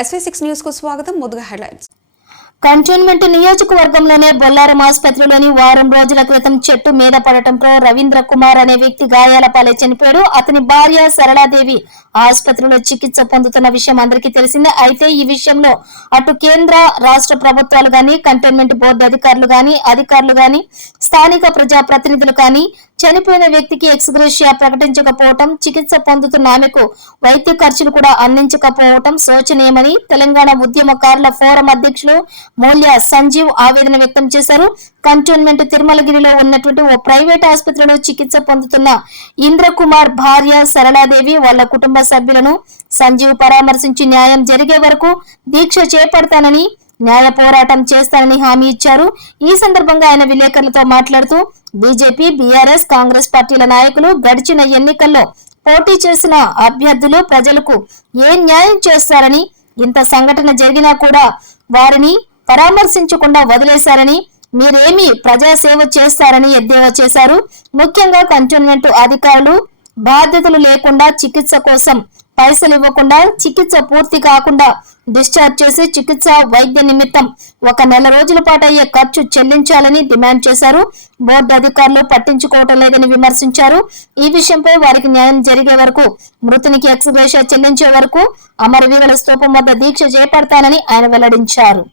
SV six న్యూస్కు స్వాగతం. ముందుగా హెడ్లైన్స్. కంటోన్మెంట్ నియోజకవర్గంలోనే బొల్లారం ఆసుపత్రిలోని వారం రోజుల క్రితం చెట్టు మీద పడటంతో రవీంద్ర కుమార్ అనే వ్యక్తి గాయాల పాలే చనిపోయాడు. అతని భార్య సరళాదేవి ఆసుపత్రిలో చికిత్స పొందుతున్న విషయం అందరికీ తెలిసిందే. అయితే ఈ విషయంలో అటు కేంద్ర రాష్ట్ర ప్రభుత్వాలు గాని కంటోన్మెంట్ బోర్డు అధికారులు గాని అధికారులు గాని స్థానిక ప్రజా ప్రతినిధులు కానీ చనిపోయిన వ్యక్తికి ఎక్స్గ్రేషియా ప్రకటించకపోవటం చికిత్స పొందుతున్న ఆమెకు వైద్య ఖర్చులు కూడా అందించకపోవటం శోచనీయమని తెలంగాణ ఉద్యమకారుల ఫోరం అధ్యక్షులు మూల్య సంజీవ్ ఆవేదన వ్యక్తం చేశారు. కంటోన్మెంట్ తిరుమలగిరిలో ఉన్నటువంటి ఓ ప్రైవేట్ ఆసుపత్రిలో చికిత్స పొందుతున్న ఇంద్రకుమార్ భార్య సరళాదేవి వాళ్ళ కుటుంబ సభ్యులను సంజీవ్ పరామర్శించి న్యాయం జరిగే వరకు దీక్ష చేపడతానని న్యాయ పోరాటం చేస్తానని హామీ ఇచ్చారు. ఈ సందర్భంగా ఆయన విలేకరులతో మాట్లాడుతూ బీజేపీ బీఆర్ఎస్ కాంగ్రెస్ పార్టీల నాయకులు గడిచిన ఎన్నికల్లో పోటీ చేసిన అభ్యర్థులు ప్రజలకు ఏ న్యాయం చేస్తారని ఇంత సంఘటన జరిగినా కూడా వారిని పరామర్శించకుండా వదిలేశారని మీరేమి ప్రజాసేవ చేస్తారని ఎద్దేవా చేశారు. ముఖ్యంగా కంటోన్మెంట్ అధికారులు బాధ్యతలు లేకుండా చికిత్స కోసం పైసలు ఇవ్వకుండా చికిత్స పూర్తి కాకుండా డిశ్చార్జ్ చేసి చికిత్స వైద్య నిమిత్తం ఒక నెల రోజుల పాటు అయ్యే ఖర్చు చెల్లించాలని డిమాండ్ చేశారు. బోర్డు అధికారులు పట్టించుకోవటం లేదని విమర్శించారు. ఈ విషయంపై వారికి న్యాయం జరిగే వరకు మృతునికి ఎక్స్గ్రేష చెల్లించే వరకు అమరవీరుల స్తూపం వద్ద దీక్ష చేపడతానని ఆయన వెల్లడించారు.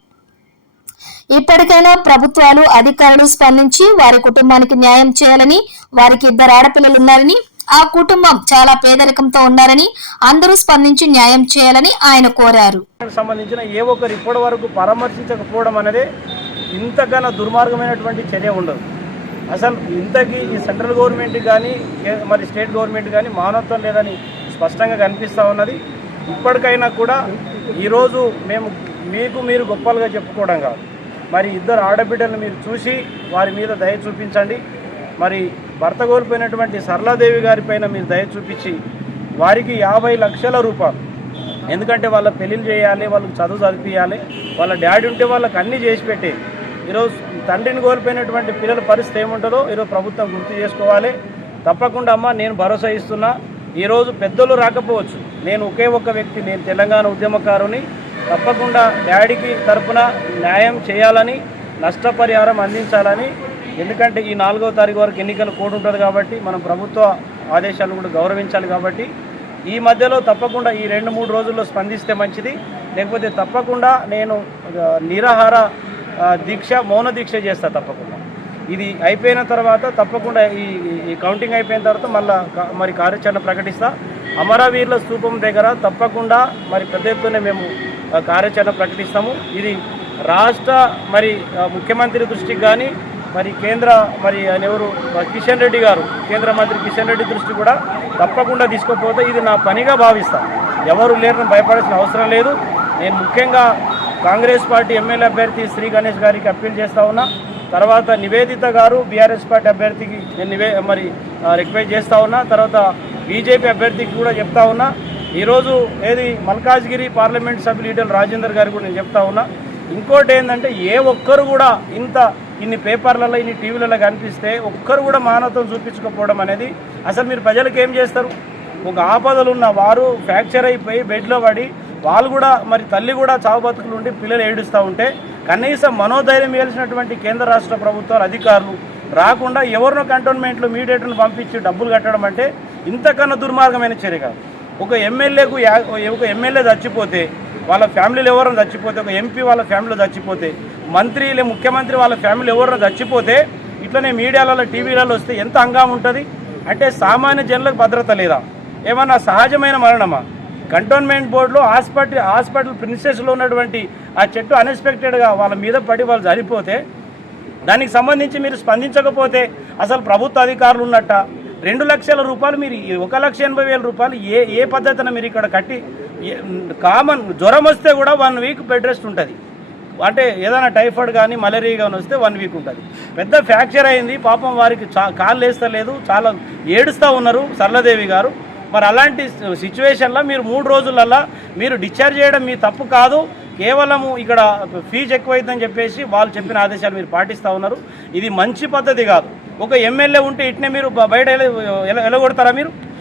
ఇప్పటికైనా ప్రభుత్వాలు అధికారులు స్పందించి వారి కుటుంబానికి న్యాయం చేయాలని వారికి ఇద్దరు ఆడపిల్లలు ఉన్నారని ఆ కుటుంబం చాలా పేదరికంతో ఉన్నారని అందరూ స్పందించి న్యాయం చేయాలని ఆయన కోరారు. సంబంధించిన ఏ ఒక్కరు ఇప్పటి వరకు పరామర్శించకపోవడం అనేది ఇంతకన్నా దుర్మార్గమైనటువంటి చర్య ఉండదు. అసలు ఇంతకీ ఈ సెంట్రల్ గవర్నమెంట్ కానీ మరి స్టేట్ గవర్నమెంట్ కానీ మానవత్వం లేదని స్పష్టంగా కనిపిస్తూ ఉన్నది. ఇప్పటికైనా కూడా ఈరోజు మేము మీకు మీరు గొప్పలుగా చెప్పుకోవడం కాదు. మరి ఇద్దరు ఆడబిడ్డలను మీరు చూసి వారి మీద దయ చూపించండి. మరి భర్త కోల్పోయినటువంటి సరళాదేవి గారి పైన మీరు దయ చూపించి వారికి యాభై లక్షల రూపాయలు. ఎందుకంటే వాళ్ళ పెళ్ళిళ్ళు చేయాలి వాళ్ళకి చదువు చదివించాలి వాళ్ళ డాడీ ఉంటే వాళ్ళకి అన్నీ చేసి పెట్టే. ఈరోజు తండ్రిని కోల్పోయినటువంటి పిల్లల పరిస్థితి ఏముంటుందో ఈరోజు ప్రభుత్వం గుర్తు చేసుకోవాలి. తప్పకుండా అమ్మ నేను భరోసా ఇస్తున్నా. ఈరోజు పెద్దలు రాకపోవచ్చు. నేను ఒకే ఒక్క వ్యక్తి నేను తెలంగాణ ఉద్యమకారుని. తప్పకుండా డాడీకి తరపున న్యాయం చేయాలని నష్టపరిహారం అందించాలని ఎందుకంటే ఈ నాలుగవ తారీఖు వరకు ఎన్నికల కోడ్ ఉంటుంది కాబట్టి మనం ప్రభుత్వ ఆదేశాలను కూడా గౌరవించాలి కాబట్టి ఈ మధ్యలో తప్పకుండా ఈ రెండు మూడు రోజుల్లో స్పందిస్తే మంచిది. లేకపోతే తప్పకుండా నేను నిరాహార దీక్ష మౌన దీక్ష చేస్తా తప్పకుండా. ఇది అయిపోయిన తర్వాత తప్పకుండా ఈ ఈ కౌంటింగ్ అయిపోయిన తర్వాత మళ్ళీ మరి కార్యాచరణ ప్రకటిస్తా. అమరవీరుల స్థూపం దగ్గర తప్పకుండా మరి పెద్ద ఎత్తున మేము కార్యాచరణ ప్రకటిస్తాము. ఇది రాష్ట్ర మరి ముఖ్యమంత్రి దృష్టికి కానీ మరి కేంద్ర మరి ఆయన ఎవరు? కిషన్ రెడ్డి గారు కేంద్ర మంత్రి కిషన్ రెడ్డి దృష్టి కూడా తప్పకుండా తీసుకోకపోతే ఇది నా పనిగా భావిస్తా. ఎవరు లేరని భయపడాల్సిన అవసరం లేదు. నేను ముఖ్యంగా కాంగ్రెస్ పార్టీ ఎమ్మెల్యే అభ్యర్థి శ్రీ గణేష్ గారికి అప్పీల్ చేస్తా ఉన్నా. తర్వాత నివేదిత గారు బీఆర్ఎస్ పార్టీ అభ్యర్థికి నేను నివే మరి రిక్వెస్ట్ చేస్తా ఉన్నా. తర్వాత బీజేపీ అభ్యర్థికి కూడా చెప్తా ఉన్నా. ఈరోజు ఏది? మల్కాజ్గిరి పార్లమెంట్ సభ్యులు ఈటల రాజేందర్ గారు కూడా నేను చెప్తా ఉన్నా. ఇంకోటి ఏంటంటే ఏ ఒక్కరు కూడా ఇంత ఇన్ని పేపర్లలో ఇన్ని టీవీలలో కనిపిస్తే ఒక్కరు కూడా మానవత్వం చూపించకపోవడం అనేది అసలు మీరు ప్రజలకు ఏం చేస్తారు? ఒక ఆపదలు ఉన్న వారు ఫ్రాక్చర్ అయిపోయి బెడ్లో పడి వాళ్ళు కూడా మరి తల్లి కూడా చావు బతుకులు ఉండి పిల్లలు ఏడుస్తూ ఉంటే కనీసం మనోధైర్యం ఇవ్వాల్సినటువంటి కేంద్ర రాష్ట్ర ప్రభుత్వాలు అధికారులు రాకుండా ఎవరినో కంటోన్మెంట్లో మీడియేటర్ను పంపించి డబ్బులు కట్టడం అంటే ఇంతకన్నా దుర్మార్గమైన చర్య కాదు. ఒక ఎమ్మెల్యేకు ఒక ఎమ్మెల్యే చచ్చిపోతే వాళ్ళ ఫ్యామిలీలు ఎవరైనా చచ్చిపోతే ఒక ఎంపీ వాళ్ళ ఫ్యామిలీలో చచ్చిపోతే మంత్రి లే ముఖ్యమంత్రి వాళ్ళ ఫ్యామిలీ ఎవరు చచ్చిపోతే ఇట్లనే మీడియాలలో టీవీలలో వస్తే ఎంత హంగామా ఉంటుంది? అంటే సామాన్య జనులకు భద్రత లేదా? ఏమన్నా సహజమైన మరణమా? కంటోన్మెంట్ బోర్డులో హాస్పిటల్ హాస్పిటల్ ప్రిన్సెస్లో ఉన్నటువంటి ఆ చెట్టు అన్ఎక్స్పెక్టెడ్గా వాళ్ళ మీద పడి వాళ్ళు చనిపోతే దానికి సంబంధించి మీరు స్పందించకపోతే అసలు ప్రభుత్వ అధికారులు ఉన్నట్ట? రెండు లక్షల రూపాయలు మీరు ఒక లక్ష ఎనభై వేల రూపాయలు ఏ ఏ పద్ధతిన మీరు ఇక్కడ కట్టి కామన్ జ్వరం వస్తే కూడా వన్ వీక్ బెడ్ రెస్ట్ ఉంటుంది. అంటే ఏదైనా టైఫాయిడ్ కానీ మలేరియా కానీ వస్తే వన్ వీక్ ఉంటుంది. పెద్ద ఫ్రాక్చర్ అయింది పాపం వారికి చా కాళ్ళు వేస్తలేదు చాలా ఏడుస్తూ ఉన్నారు సరళదేవి గారు. మరి అలాంటి సిచ్యువేషన్లో మీరు మూడు రోజులల్లా మీరు డిశ్చార్జ్ చేయడం మీ తప్పు కాదు. కేవలము ఇక్కడ ఫీజు ఎక్కువైందని చెప్పేసి వాళ్ళు చెప్పిన ఆదేశాలు మీరు పాటిస్తూ ఉన్నారు. ఇది మంచి పద్ధతి కాదు. ఒక ఎమ్మెల్యే ఉంటే ఇట్నే మీరు బయట ఎలా ఎలా- ఎలగొడతారా మీరు?